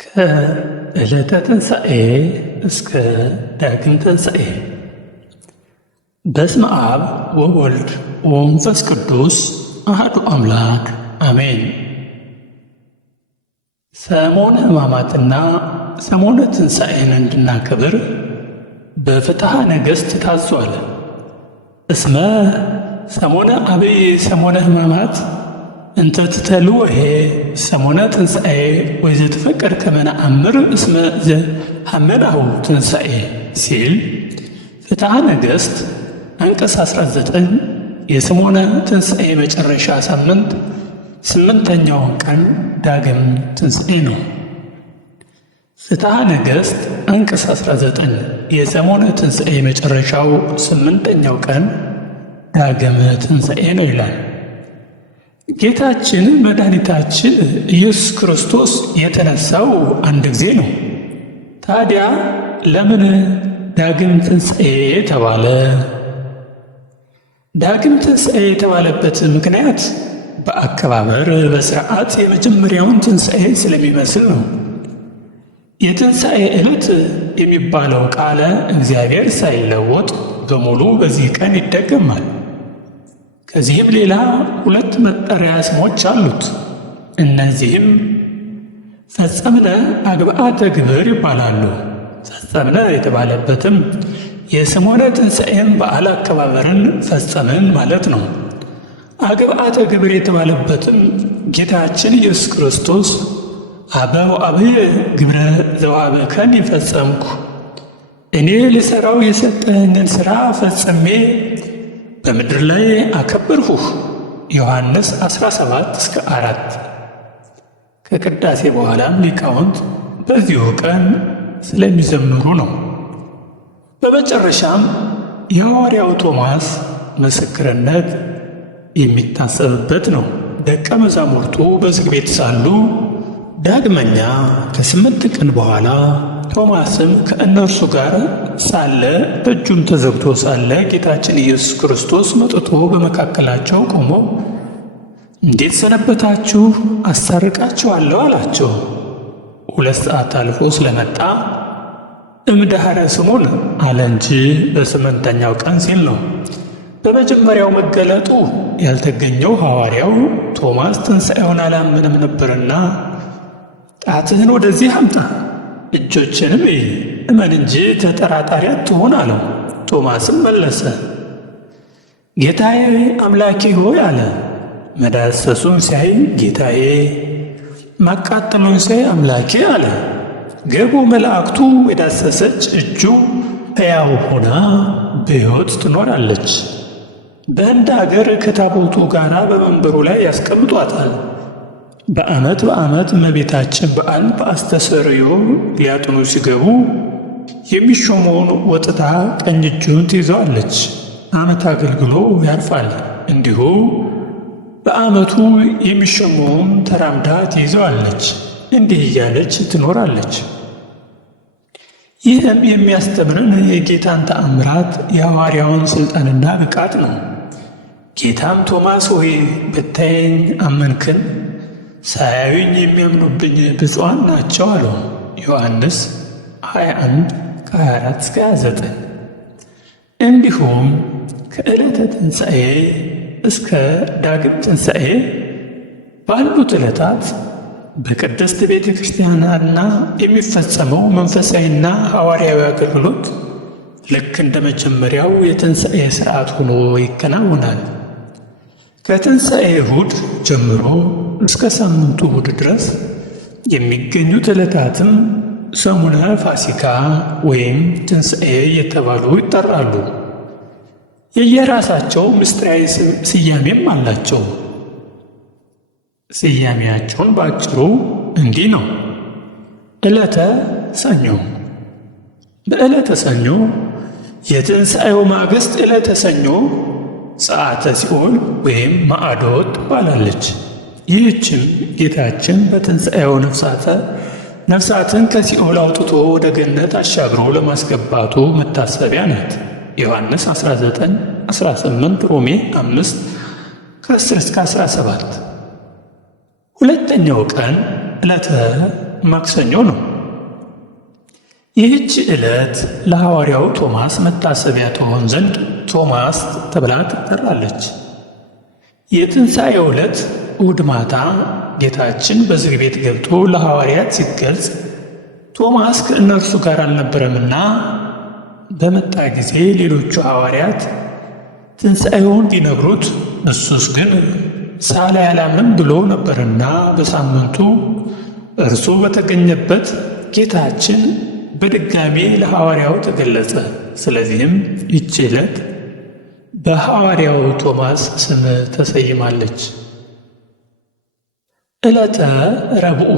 ከዕለተ ትንሣኤ እስከ ዳግም ትንሣኤ። በስመ አብ ወወልድ ወመንፈስ ቅዱስ አሐዱ አምላክ አሜን። ሰሞነ ሕማማትና ሰሞነ ትንሣኤን እንድናከብር በፍትሐ ነገሥት ታዟል። እስመ ሰሞነ አብይ ሰሞነ ሕማማት እንተ ትተልወሄ ሰሞነ ትንሣኤ ወዘትፈቀድ ከመ ነአምር እስመ ዘሐመናሁ ትንሣኤ ሲል ፍትሐ ነገሥት አንቀጽ 19 የሰሞነ ትንሣኤ መጨረሻ ሳምንት 8ኛው ቀን ዳግም ትንሣኤ ነው። ፍትሐ ነገሥት አንቀጽ 19 የሰሞነ ትንሣኤ መጨረሻው 8ኛው ቀን ዳግም ትንሣኤ ነው ይላል። ጌታችን መድኃኒታችን ኢየሱስ ክርስቶስ የተነሳው አንድ ጊዜ ነው። ታዲያ ለምን ዳግም ትንሣኤ ተባለ? ዳግም ትንሣኤ የተባለበት ምክንያት በአከባበር በሥርዓት የመጀመሪያውን ትንሣኤ ስለሚመስል ነው። የትንሣኤ ዕለት የሚባለው ቃለ እግዚአብሔር ሳይለወጥ በሙሉ በዚህ ቀን ይደገማል። ከዚህም ሌላ 2 መጠሪያ ስሞች አሉት። እነዚህም ፈጸምነ አግብአተ ግብር ይባላሉ። ፈጸምነ የተባለበትም የሰሞነ ትንሣኤን በዓል አከባበርን ፈጸምን ማለት ነው። አግብአተ ግብር የተባለበትም ጌታችን ኢየሱስ ክርስቶስ አበው አብየ ግብረ ዘወሀበከኒ ፈጸምኩ፣ እኔ ልሠራው የሰጠኸኝን ሥራ ፈጽሜ በምድር ላይ አከበርሁህ ዮሐንስ 17-4። ከቅዳሴ በኋላም ሊቃውንት በዚሁ ቀን ስለሚዘምሩ ነው። በመጨረሻም የሐዋርያው ቶማስ ምስክርነት የሚታሰብበት ነው። ደቀ መዛሙርቱ በዝግ ቤት ሳሉ ዳግመኛ ከ8 ቀን በኋላ ቶማስም ከእነርሱ ጋር ሳለ ደጁም ተዘግቶ ሳለ ጌታችን ኢየሱስ ክርስቶስ መጥቶ በመካከላቸው ቆሞ እንዴት ሰነበታችሁ? አስታርቃችኋለሁ አላቸው። 2 ሰዓት አልፎ ስለመጣ እምድኅረ ስሙን አለ እንጂ በ8ኛው ቀን ሲል ነው። በመጀመሪያው መገለጡ ያልተገኘው ሐዋርያው ቶማስ ትንሣኤውን አላመነም ነበርና ጣትህን ወደዚህ አምጣ፣ እጆችንም እመን እንጂ ተጠራጣሪ አትሁን አለው። ቶማስም መለሰ፣ ጌታዬ አምላኬ ሆይ አለ። መዳሰሱን ሲያይ ጌታዬ፣ ማቃጠሉን ሲያይ አምላኬ አለ። ገቡ መላእክቱ የዳሰሰች እጁ ሕያው ሆና በሕይወት ትኖራለች። በህንድ አገር ከታቦቱ ጋር በመንበሩ ላይ ያስቀምጧታል። በዓመት እመቤታችን በዓል በአስተሰርዮ ሊያጥኑ ሲገቡ የሚሾመውን ወጥታ ቀኝ እጁን ትይዘዋለች። ዓመት አገልግሎ ያርፋል። እንዲሁ በዓመቱ የሚሾመውን ተራምዳ ትይዘዋለች። እንዲህ እያለች ትኖራለች። ይህም የሚያስተምርን የጌታን ተአምራት የሐዋርያውን ሥልጣንና ብቃት ነው። ጌታም ቶማስ ሆይ ብታየኝ አመንክን? ሳያዩኝ የሚያምኑብኝ ብፁዓን ናቸው አለው። ዮሐንስ 21:24-29። እንዲሁም ከዕለተ ትንሣኤ እስከ ዳግም ትንሣኤ ባሉት ዕለታት በቅድስት ቤተ ክርስቲያንና የሚፈጸመው መንፈሳዊና ሐዋርያዊ አገልግሎት ልክ እንደ መጀመሪያው የትንሣኤ ሥርዓት ሆኖ ይከናወናል። ከትንሣኤ እሁድ ጀምሮ እስከ ሳምንቱ እሁድ ድረስ የሚገኙት ዕለታትም ሰሙነ ፋሲካ ወይም ትንሣኤ የተባሉ ይጠራሉ። የየራሳቸው ምስጢራዊ ስያሜም አላቸው። ስያሜያቸውን በአጭሩ እንዲህ ነው። ዕለተ ሰኞ። በዕለተ ሰኞ የትንሣኤው ማግስት ዕለተ ሰኞ ጸአተ ሲኦል ወይም ማዕዶት ትባላለች። ይህችም ጌታችን በትንሣኤው ነፍሳትን ከሲኦል አውጥቶ ወደ ገነት አሻግሮ ለማስገባቱ መታሰቢያ ናት። ዮሐንስ 19:18፣ ሮሜ 5:10-17። ሁለተኛው ቀን ዕለተ ማክሰኞ ነው። ይህች ዕለት ለሐዋርያው ቶማስ መታሰቢያ ትሆን ዘንድ ቶማስ ተብላ ትጠራለች። የትንሣኤው ዕለት እሑድ ማታ ጌታችን በዝግ ቤት ገብቶ ለሐዋርያት ሲገልጽ ቶማስ ከእነርሱ ጋር አልነበረምና በመጣ ጊዜ ሌሎቹ ሐዋርያት ትንሣኤውን ቢነግሩት እሱስ ግን ሳላይ አላምንም ብሎ ነበርና በሳምንቱ እርሱ በተገኘበት ጌታችን በድጋሜ ለሐዋርያው ተገለጸ። ስለዚህም ይህች ዕለት በሐዋርያው ቶማስ ስም ተሰይማለች። ዕለተ ረቡዕ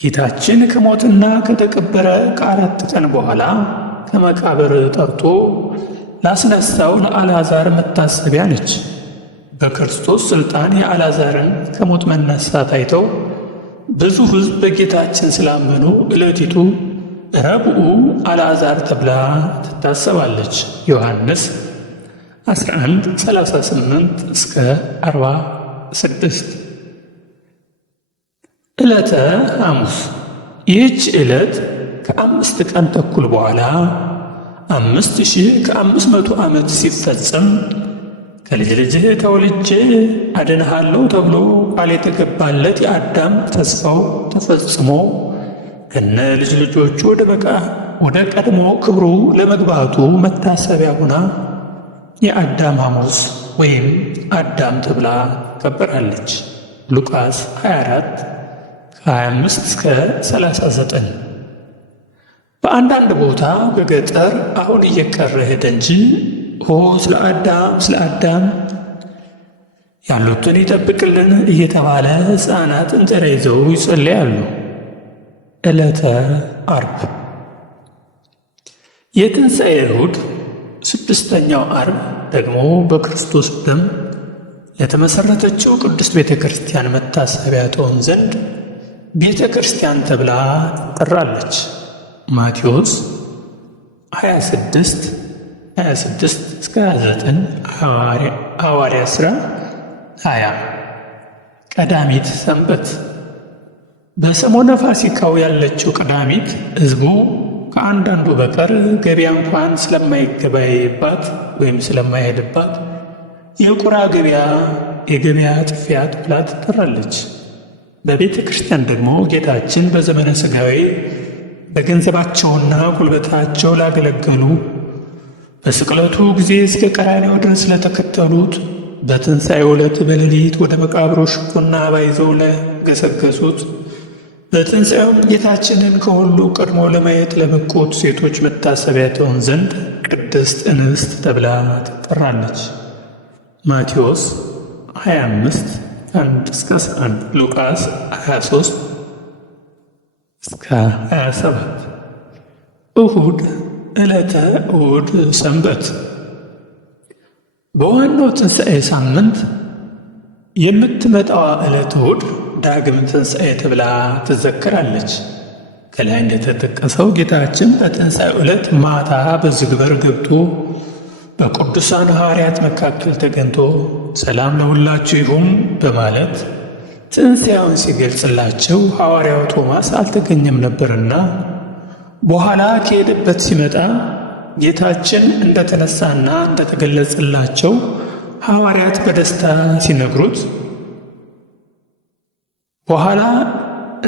ጌታችን ከሞትና ከተቀበረ ከ4 ቀን በኋላ ከመቃብር ጠርቶ ላስነሳው ለአልዓዛር መታሰቢያ ነች። በክርስቶስ ሥልጣን የአልዓዛርን ከሞት መነሳት አይተው ብዙ ሕዝብ በጌታችን ስላመኑ ዕለቲቱ ረቡዕ አልዓዛር ተብላ ትታሰባለች። ዮሐንስ 11:38-46 ዕለተ ሐሙስ ይህች ዕለት ከ5 ቀን ተኩል በኋላ 5500 ዓመት ሲፈጸም ከልጅ ልጅህ ተወልጄ አድንሃለሁ ተብሎ ቃል የተገባለት የአዳም ተስፋው ተፈጽሞ ከነ ልጅ ልጆቹ ወደ ቀድሞ ክብሩ ለመግባቱ መታሰቢያ ሆና የአዳም ሐሙስ ወይም አዳም ተብላ ትከበራለች። ሉቃስ 24:25-39 በአንዳንድ ቦታ በገጠር አሁን እየቀረ ሄደ እንጂ ስለ አዳም ያሉትን ይጠብቅልን እየተባለ ሕፃናት እንጀራ ይዘው ይጸልያሉ። ዕለተ ዓርብ የትንሣኤ እሑድ 6ኛው ዓርብ ደግሞ በክርስቶስ ደም ለተመሠረተችው ቅድስት ቤተ ክርስቲያን መታሰቢያ ትሆን ዘንድ ቤተ ክርስቲያን ተብላ ትጠራለች። ማቴዎስ 26-29 ሐዋርያ ሥራ 20 ቀዳሚት ሰንበት በሰሞነ ፋሲካው ያለችው ቀዳሚት ሕዝቡ ከአንዳንዱ በቀር ገበያ እንኳን ስለማይገበያይባት ወይም ስለማይሄድባት የቁራ ገበያ የገበያ ጥፊያ ተብላ ትጠራለች። በቤተ ክርስቲያን ደግሞ ጌታችን በዘመነ ሥጋዌ በገንዘባቸውና ጉልበታቸው ላገለገሉ በስቅለቱ ጊዜ እስከ ቀራንዮ ድረስ ለተከተሉት በትንሣኤው ዕለት በሌሊት ወደ መቃብሩ ሽኩና ባይዘው ለገሰገሱት በትንሣኤውም ጌታችንን ከሁሉ ቀድሞ ለማየት ለበቁት ሴቶች መታሰቢያ ትሆን ዘንድ ቅድስት እንስት ተብላ ትጠራለች። ማቴዎስ 25:1-11 ሉቃስ 23-27 እሁድ ዕለተ እሁድ ሰንበት በዋናው ትንሣኤ ሳምንት የምትመጣዋ ዕለት እሁድ ዳግም ትንሣኤ ተብላ ትዘከራለች። ከላይ እንደተጠቀሰው ጌታችን በትንሣኤ ዕለት ማታ በዝግ በር ገብቶ በቅዱሳን ሐዋርያት መካከል ተገኝቶ ሰላም ለሁላችሁ ይሁን በማለት ትንሣኤውን ሲገልጽላቸው ሐዋርያው ቶማስ አልተገኘም ነበርና በኋላ ከሄደበት ሲመጣ ጌታችን እንደተነሳና እንደተገለጸላቸው ሐዋርያት በደስታ ሲነግሩት በኋላ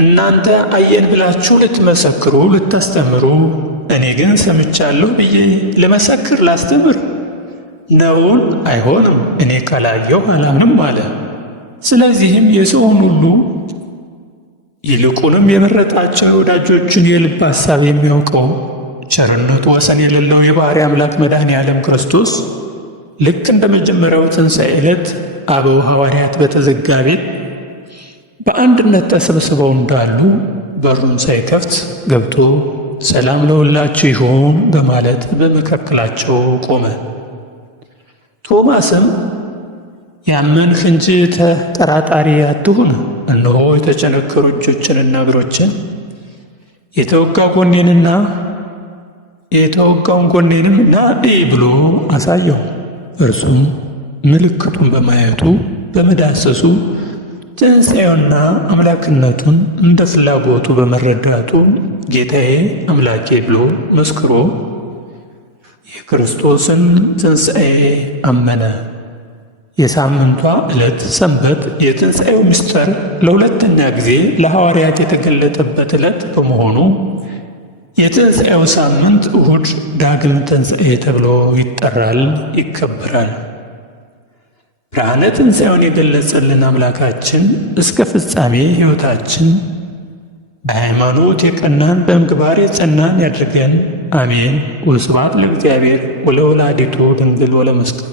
እናንተ አየን ብላችሁ ልትመሰክሩ ልታስተምሩ፣ እኔ ግን ሰምቻለሁ ብዬ ልመሰክር ላስተምር ነውን? አይሆንም፣ እኔ ካላየሁ አላምንም አለ። ስለዚህም የሰውን ሁሉ ይልቁንም የመረጣቸው የወዳጆቹን የልብ ሐሳብ የሚያውቀው ቸርነቱ ወሰን የሌለው የባሕርይ አምላክ መድኃኔ ዓለም ክርስቶስ ልክ እንደ መጀመሪያው ትንሣኤ ዕለት አበው ሐዋርያት በተዘጋ ቤት በአንድነት ተሰብስበው እንዳሉ በሩን ሳይከፍት ገብቶ ሰላም ለሁላችሁ ይሁን በማለት በመካከላቸው ቆመ። ቶማስም ያመንህ እንጂ ተጠራጣሪ አትሁን፣ እነሆ የተቸነከሩ እጆችንና እግሮችን የተወጋውን ጎኔንም ና እይ ብሎ አሳየው። እርሱም ምልክቱን በማየቱ በመዳሰሱ ትንሣኤውና አምላክነቱን እንደ ፍላጎቱ በመረዳቱ ጌታዬ አምላኬ ብሎ መስክሮ የክርስቶስን ትንሣኤ አመነ። የሳምንቷ ዕለት ሰንበት የትንሣኤው ምስጢር ለሁለተኛ ጊዜ ለሐዋርያት የተገለጠበት ዕለት በመሆኑ የትንሣኤው ሳምንት እሁድ ዳግም ትንሣኤ ተብሎ ይጠራል፣ ይከበራል። ብርሃነ ትንሣኤውን የገለጸልን አምላካችን እስከ ፍጻሜ ሕይወታችን በሃይማኖት የቀናን በምግባር የጸናን ያድርገን። አሜን። ወስብሐት ለእግዚአብሔር ወለወላዲቱ ድንግል ወለመስቀሉ